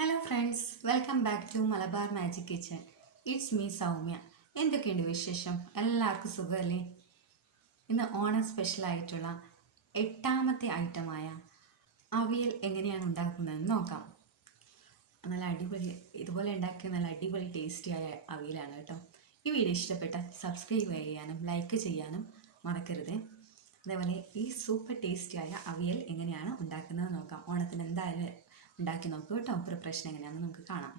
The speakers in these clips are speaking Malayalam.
Hello friends, welcome back to Malabar magic kitchen. It's me Soumya. എന്തൊക്കെയുണ്ട് വിശേഷം? എല്ലാവർക്കും സുഖമല്ലേ? ഇന്ന് ഓണം സ്പെഷ്യലായിട്ടുള്ള എട്ടാമത്തെ ഐറ്റമായ അവിയൽ എങ്ങനെയാണ് ഉണ്ടാക്കുന്നതെന്ന് നോക്കാം. നല്ല അടിപൊളി, ഇതുപോലെ ഉണ്ടാക്കിയ നല്ല അടിപൊളി ടേസ്റ്റിയായ അവിയലാണ് കേട്ടോ. ഈ വീഡിയോ ഇഷ്ടപ്പെട്ട സബ്സ്ക്രൈബ് ചെയ്യാനും ലൈക്ക് ചെയ്യാനും മറക്കരുത്. അതേപോലെ ഈ സൂപ്പർ ടേസ്റ്റിയായ അവിയൽ എങ്ങനെയാണ് ഉണ്ടാക്കുന്നത് നോക്കാം. ഓണത്തിന് എന്തായാലും ഉണ്ടാക്കി നോക്കൂ കേട്ടോ. പ്രിപ്പറേഷൻ എങ്ങനെയാണെന്ന് നമുക്ക് കാണാം.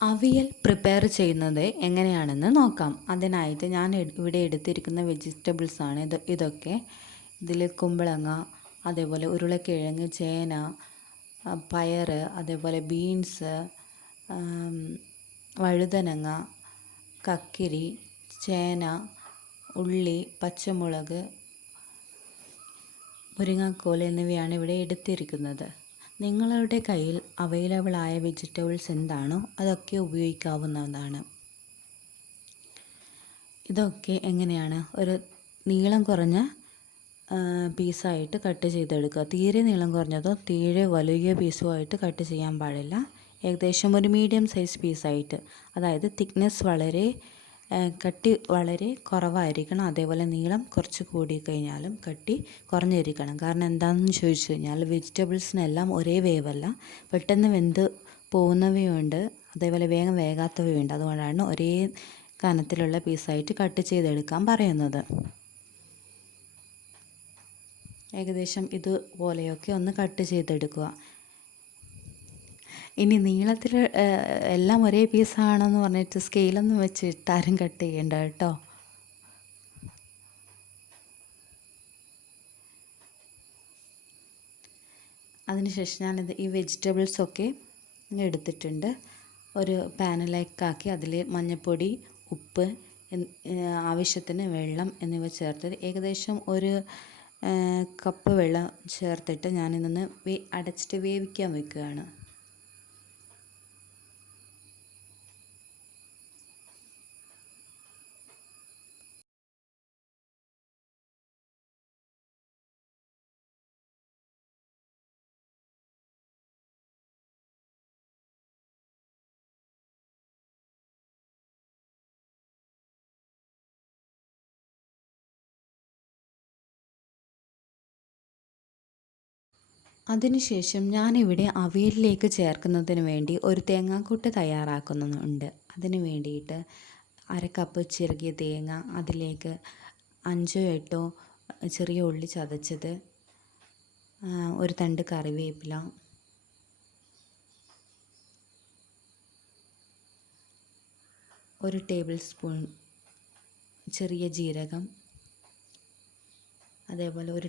അവിയൽ പ്രിപ്പയർ ചെയ്യുന്നത് എങ്ങനെയാണെന്ന് നോക്കാം. അതിനായിട്ട് ഞാൻ ഇവിടെ എടുത്തിരിക്കുന്ന വെജിറ്റബിൾസാണ് ഇതൊക്കെ. ഇതിൽ കുമ്പളങ്ങ, അതേപോലെ ഉരുളക്കിഴങ്ങ്, ചേന, പയർ, അതേപോലെ ബീൻസ്, വഴുതനങ്ങ, കക്കിരി, ചേന, ഉള്ളി, പച്ചമുളക്, മുരിങ്ങാക്കോൽ എന്നിവയാണ് ഇവിടെ എടുത്തിരിക്കുന്നത്. നിങ്ങളുടെ കയ്യിൽ അവൈലബിളായ വെജിറ്റബിൾസ് എന്താണോ അതൊക്കെ ഉപയോഗിക്കാവുന്നതാണ്. ഇതൊക്കെ എങ്ങനെയാണ് ഒരു നീളം കുറഞ്ഞ പീസായിട്ട് കട്ട് ചെയ്തെടുക്കുക. തീരെ നീളം കുറഞ്ഞതോ തീരെ വലിയ പീസുമായിട്ട് കട്ട് ചെയ്യാൻ പാടില്ല. ഏകദേശം ഒരു മീഡിയം സൈസ് പീസായിട്ട്, അതായത് തിക്നെസ് കട്ടി വളരെ കുറവായിരിക്കണം. അതേപോലെ നീളം കുറച്ച് കൂടിക്കഴിഞ്ഞാലും കട്ടി കുറഞ്ഞിരിക്കണം. കാരണം എന്താണെന്ന് ചോദിച്ചു കഴിഞ്ഞാൽ വെജിറ്റബിൾസിനെല്ലാം ഒരേ വേവല്ല, പെട്ടെന്ന് വെന്ത് പോകുന്നവയുണ്ട്, അതേപോലെ വേഗം വേകാത്തവയുണ്ട്. അതുകൊണ്ടാണ് ഒരേ കനത്തിലുള്ള പീസായിട്ട് കട്ട് ചെയ്തെടുക്കാൻ പറയുന്നത്. ഏകദേശം ഇതുപോലെയൊക്കെ ഒന്ന് കട്ട് ചെയ്തെടുക്കുക. ഇനി നീളത്തിൽ എല്ലാം ഒരേ പീസാണെന്ന് പറഞ്ഞിട്ട് സ്കെയിലൊന്നും വെച്ചിട്ട് ആരും കട്ട് ചെയ്യണ്ട കേട്ടോ. അതിനുശേഷം ഞാനിത് ഈ വെജിറ്റബിൾസൊക്കെ എടുത്തിട്ടുണ്ട്. ഒരു പാനിലേക്കാക്കി അതിൽ മഞ്ഞൾപ്പൊടി, ഉപ്പ്, ആവശ്യത്തിന് വെള്ളം എന്നിവ ചേർത്ത് ഏകദേശം ഒരു കപ്പ് വെള്ളം ചേർത്തിട്ട് ഞാനിതൊന്ന് അടച്ചിട്ട് വേവിക്കാൻ വെക്കുകയാണ്. അതിനുശേഷം ഞാനിവിടെ അവിയലിലേക്ക് ചേർക്കുന്നതിന് വേണ്ടി ഒരു തേങ്ങാക്കൂട്ട് തയ്യാറാക്കുന്നുണ്ട്. അതിന് വേണ്ടിയിട്ട് കപ്പ് ചിരകിയ തേങ്ങ, അതിലേക്ക് 5-8 ചെറിയ ഉള്ളി ചതച്ചത്, ഒരു തണ്ട് കറിവേപ്പില, ഒരു ടേബിൾ സ്പൂൺ ചെറിയ ജീരകം, അതേപോലെ ഒരു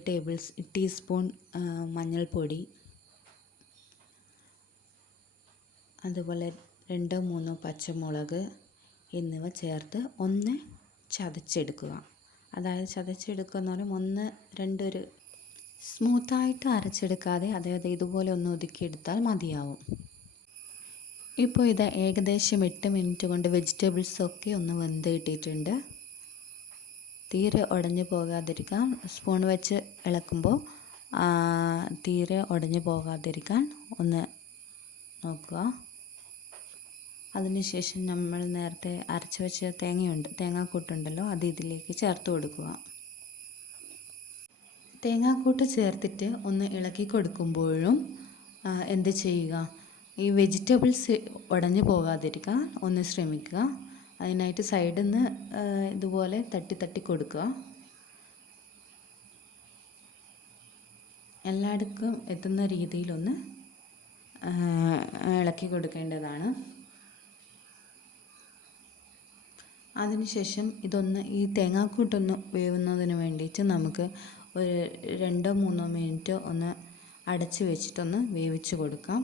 ടീസ്പൂൺ മഞ്ഞൾപ്പൊടി, അതുപോലെ 2-3 പച്ചമുളക് എന്നിവ ചേർത്ത് ഒന്ന് ചതച്ചെടുക്കുക. അതായത് ചതച്ചെടുക്കുക എന്ന് പറയുമ്പോൾ 1-2 ഒരു സ്മൂത്തായിട്ട് അരച്ചെടുക്കാതെ, അതായത് ഇതുപോലെ ഒന്ന് ഒതുക്കിയെടുത്താൽ മതിയാവും. ഇപ്പോൾ ഇത് ഏകദേശം 8 മിനിറ്റ് കൊണ്ട് വെജിറ്റബിൾസൊക്കെ ഒന്ന് വെന്ത് കിട്ടിയിട്ടുണ്ട്. തീരെ ഉടഞ്ഞു പോകാതിരിക്കാൻ സ്പൂൺ വെച്ച് ഇളക്കുമ്പോൾ തീരെ ഉടഞ്ഞു പോകാതിരിക്കാൻ ഒന്ന് നോക്കുക. അതിനുശേഷം നമ്മൾ നേരത്തെ അരച്ച് വെച്ച തേങ്ങാക്കൂട്ടുണ്ടല്ലോ, അത് ഇതിലേക്ക് ചേർത്ത് കൊടുക്കുക. തേങ്ങാക്കൂട്ട് ചേർത്തിട്ട് ഒന്ന് ഇളക്കി കൊടുക്കുമ്പോഴും എന്ത് ചെയ്യുക, ഈ വെജിറ്റബിൾസ് ഉടഞ്ഞു പോകാതിരിക്കാൻ ഒന്ന് ശ്രമിക്കുക. അതിനായിട്ട് സൈഡിൽ നിന്ന് ഇതുപോലെ തട്ടി കൊടുക്കുക. എല്ലായിടത്തും എത്തുന്ന രീതിയിലൊന്ന് ഇളക്കി കൊടുക്കേണ്ടതാണ്. അതിനുശേഷം ഈ തേങ്ങാക്കൂട്ടൊന്ന് വേവുന്നതിന് വേണ്ടിയിട്ട് നമുക്ക് ഒരു 2-3 മിനിറ്റ് ഒന്ന് അടച്ച് വെച്ചിട്ടൊന്ന് വേവിച്ച് കൊടുക്കാം.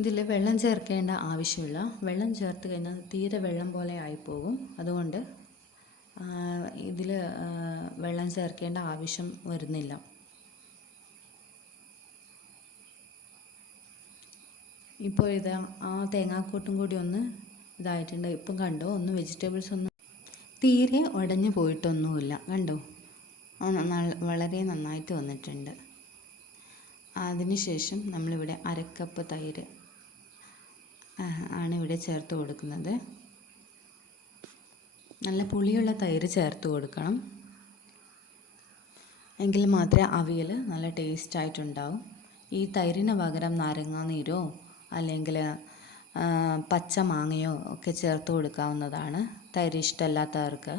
ഇതിൽ വെള്ളം ചേർക്കേണ്ട ആവശ്യമില്ല. വെള്ളം ചേർത്ത് കഴിഞ്ഞാൽ തീരെ വെള്ളം പോലെ ആയിപ്പോകും. അതുകൊണ്ട് ഇതിൽ വെള്ളം ചേർക്കേണ്ട ആവശ്യം വരുന്നില്ല. ഇപ്പോൾ ഇതാ ആ തേങ്ങാക്കൂട്ടും കൂടി ഒന്ന് ഇതായിട്ടുണ്ട്. ഇപ്പം കണ്ടോ, ഒന്നും വെജിറ്റബിൾസ് ഒന്നും തീരെ ഉടഞ്ഞു പോയിട്ടൊന്നുമില്ല. കണ്ടോ, വളരെ നന്നായിട്ട് വന്നിട്ടുണ്ട്. അതിനുശേഷം നമ്മളിവിടെ അരക്കപ്പ് തൈര് ആണ് ഇവിടെ ചേർത്ത് കൊടുക്കുന്നത്. നല്ല പുളിയുള്ള തൈര് ചേർത്ത് കൊടുക്കണം, എങ്കിൽ മാത്രമേ അവിയൽ നല്ല ടേസ്റ്റായിട്ടുണ്ടാവും. ഈ തൈരിന് പകരം നാരങ്ങാനീരോ അല്ലെങ്കിൽ പച്ച മാങ്ങയോ ഒക്കെ ചേർത്ത് കൊടുക്കാവുന്നതാണ്, തൈര് ഇഷ്ടമല്ലാത്തവർക്ക്.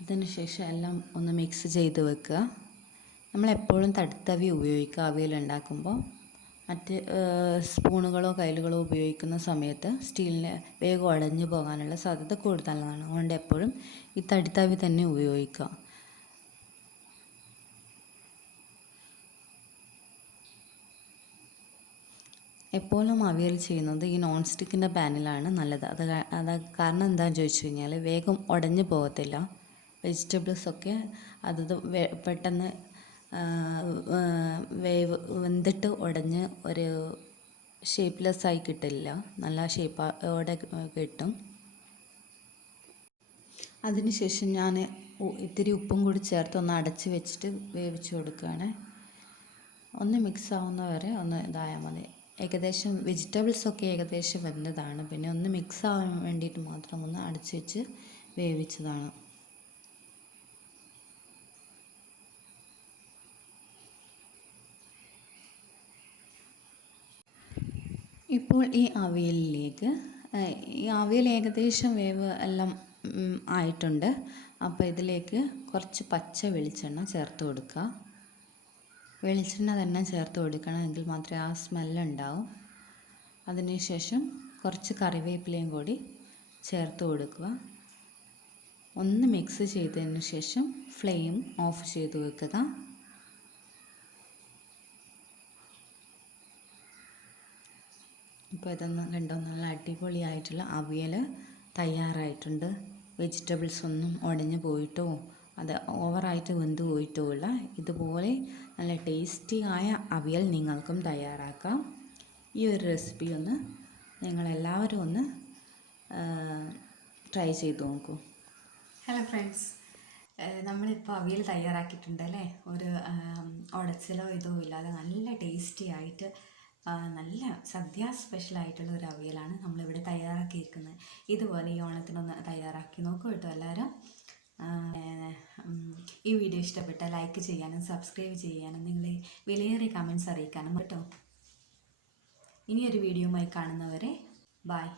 അതിനുശേഷം എല്ലാം ഒന്ന് മിക്സ് ചെയ്ത് വെക്കുക. നമ്മളെപ്പോഴും തടിത്തവി ഉപയോഗിക്കുക അവിയൽ ഉണ്ടാക്കുമ്പോൾ. മറ്റ് സ്പൂണുകളോ കയ്യിലുകളോ ഉപയോഗിക്കുന്ന സമയത്ത് സ്റ്റീലിന് വേഗം ഉടഞ്ഞു പോകാനുള്ള സാധ്യത കൂടുതലാണ്. അതുകൊണ്ട് എപ്പോഴും ഈ തടിത്തവി തന്നെ ഉപയോഗിക്കുക. എപ്പോഴും അവിയൽ ചെയ്യുന്നത് ഈ നോൺ സ്റ്റിക്കിൻ്റെ പാനിലാണ് നല്ലത്. അത് കാരണം എന്താണെന്ന് ചോദിച്ചു കഴിഞ്ഞാൽ വേഗം ഉടഞ്ഞു പോകത്തില്ല. വെജിറ്റബിൾസൊക്കെ അത് പെട്ടെന്ന് വെന്തിട്ട് ഉടഞ്ഞ് ഒരു ഷേപ്പ്ലെസ് ആയി കിട്ടില്ല, നല്ല ഷേപ്പോടെ കിട്ടും. അതിനുശേഷം ഞാൻ ഇത്തിരി ഉപ്പും കൂടി ചേർത്ത് ഒന്ന് അടച്ച് വെച്ചിട്ട് വേവിച്ച് കൊടുക്കുകയാണ്. ഒന്ന് മിക്സ് ആവുന്ന വരെ ഒന്ന് ഇതായാൽ മതി. ഏകദേശം വെജിറ്റബിൾസൊക്കെ ഏകദേശം വെന്തതാണ്, പിന്നെ ഒന്ന് മിക്സ് ആവാൻ വേണ്ടിയിട്ട് മാത്രം ഒന്ന് അടച്ച് വെച്ച് വേവിച്ചതാണ്. ഇപ്പോൾ ഈ അവിയൽ ഏകദേശം വേവ് എല്ലാം ആയിട്ടുണ്ട്. അപ്പോൾ ഇതിലേക്ക് കുറച്ച് പച്ച വെളിച്ചെണ്ണ ചേർത്ത് കൊടുക്കുക. വെളിച്ചെണ്ണ തന്നെ ചേർത്ത് കൊടുക്കണം, എങ്കിൽ മാത്രമേ ആ സ്മെല്ലുണ്ടാവും. അതിനുശേഷം കുറച്ച് കറിവേപ്പിലയും കൂടി ചേർത്ത് കൊടുക്കുക. ഒന്ന് മിക്സ് ചെയ്തതിന് ശേഷം ഫ്ലെയിം ഓഫ് ചെയ്ത് വെക്കുക. ഇപ്പോൾ ഇതൊന്ന് കണ്ടോ, നല്ല അടിപൊളിയായിട്ടുള്ള അവിയൽ തയ്യാറായിട്ടുണ്ട്. വെജിറ്റബിൾസ് ഒന്നും ഉടഞ്ഞു പോയിട്ടോ അത് ഓവറായിട്ട് വെന്ത് പോയിട്ടോ ഉള്ള ഇതുപോലെ നല്ല ടേസ്റ്റി ആയ അവിയൽ നിങ്ങൾക്കും തയ്യാറാക്കാം. ഈ ഒരു റെസിപ്പി ഒന്ന് നിങ്ങളെല്ലാവരും ഒന്ന് ട്രൈ ചെയ്ത് നോക്കൂ. ഹലോ ഫ്രണ്ട്സ്, നമ്മളിപ്പോൾ അവിയൽ തയ്യാറാക്കിയിട്ടുണ്ട് അല്ലേ. ഒരു ഉടച്ചിലോ ഇതോ ഇല്ലാതെ നല്ല ടേസ്റ്റി ആയിട്ട് നല്ല സദ്യ സ്പെഷ്യലായിട്ടുള്ള ഒരു അവിയലാണ് നമ്മളിവിടെ തയ്യാറാക്കിയിരിക്കുന്നത്. ഇതുപോലെ ഈ ഓണത്തിനൊന്ന് തയ്യാറാക്കി നോക്കൂ കേട്ടോ എല്ലാവരും. ഈ വീഡിയോ ഇഷ്ടപ്പെട്ടാൽ ലൈക്ക് ചെയ്യാനും സബ്സ്ക്രൈബ് ചെയ്യാനും നിങ്ങളെ വിലയേറിയ കമൻറ്റ്സ് അറിയിക്കാനും കേട്ടോ. ഇനിയൊരു വീഡിയോയുമായി കാണുന്നവരെ ബൈ.